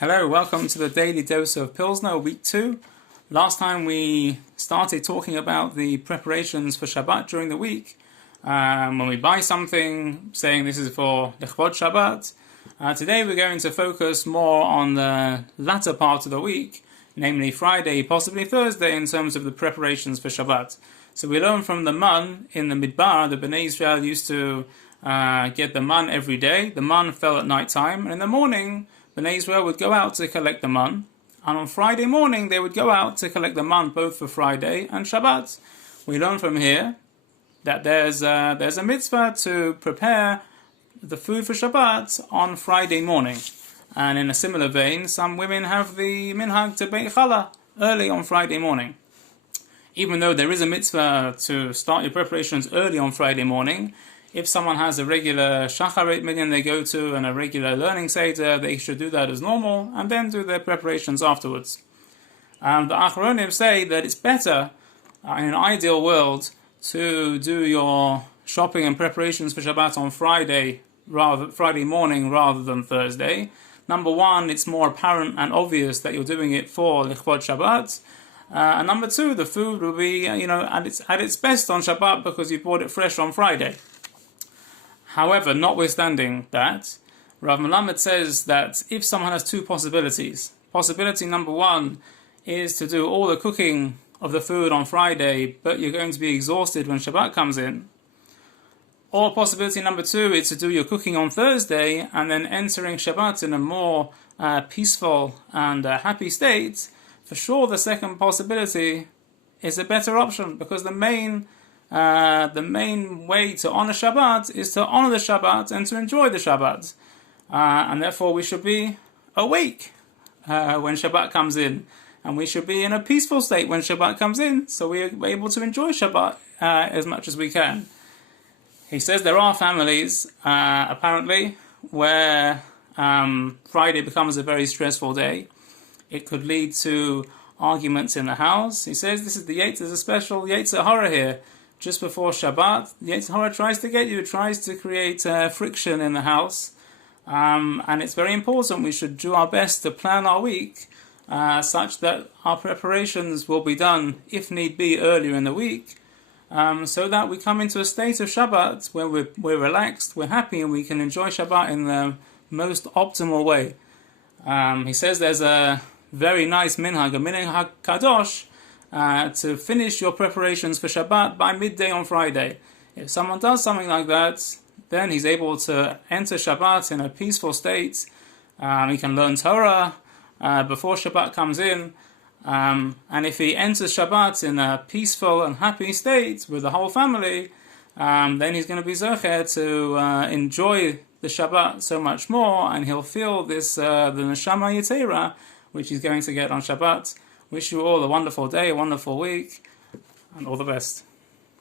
Hello, welcome to the Daily Dose of Pilzno, week 2. Last time we started talking about the preparations for Shabbat during the week. When we buy something, saying this is for Lechvod Shabbat. Today we're going to focus more on the latter part of the week, namely Friday, possibly Thursday, in terms of the preparations for Shabbat. So we learn from the man in the Midbar. The Bnei Israel used to get the man every day. The man fell at night time, and in the morning Bnei Israel would go out to collect the man, and on Friday morning they would go out to collect the man both for Friday and Shabbat. We learn from here that there's a mitzvah to prepare the food for Shabbat on Friday morning. And in a similar vein, some women have the minhag to bake challah early on Friday morning. Even though there is a mitzvah to start your preparations early on Friday morning, if someone has a regular shacharit minyan they go to and a regular learning seder, they should do that as normal and then do their preparations afterwards. The Achronim say that it's better, in an ideal world, to do your shopping and preparations for Shabbat on Friday morning rather than Thursday. Number one, it's more apparent and obvious that you're doing it for Lechvod Shabbat. And number two, the food will be at its best on Shabbat because you bought it fresh on Friday. However, notwithstanding that, Rav Melamed says that if someone has two possibilities, possibility number one is to do all the cooking of the food on Friday, but you're going to be exhausted when Shabbat comes in. Or possibility number two is to do your cooking on Thursday and then entering Shabbat in a more peaceful and happy state. For sure, the second possibility is a better option, because the main way to honor Shabbat is to honor the Shabbat and to enjoy the Shabbat. And therefore we should be awake when Shabbat comes in. And we should be in a peaceful state when Shabbat comes in, so we're able to enjoy Shabbat as much as we can. He says there are families, apparently, where Friday becomes a very stressful day. It could lead to arguments in the house. He says there's a special Yetzer Hara here. Just before Shabbat, the Yetzer Hara tries to get you, tries to create friction in the house. And it's very important. We should do our best to plan our week such that our preparations will be done, if need be, earlier in the week, so that we come into a state of Shabbat where we're relaxed, we're happy, and we can enjoy Shabbat in the most optimal way. He says there's a very nice minhag, a minhag kadosh, to finish your preparations for Shabbat by midday on Friday. If someone does something like that, then he's able to enter Shabbat in a peaceful state. He can learn Torah before Shabbat comes in. And if he enters Shabbat in a peaceful and happy state with the whole family, then he's going to be zocher to enjoy the Shabbat so much more, and he'll feel this, the neshama yetera, which he's going to get on Shabbat. Wish you all a wonderful day, a wonderful week, and all the best.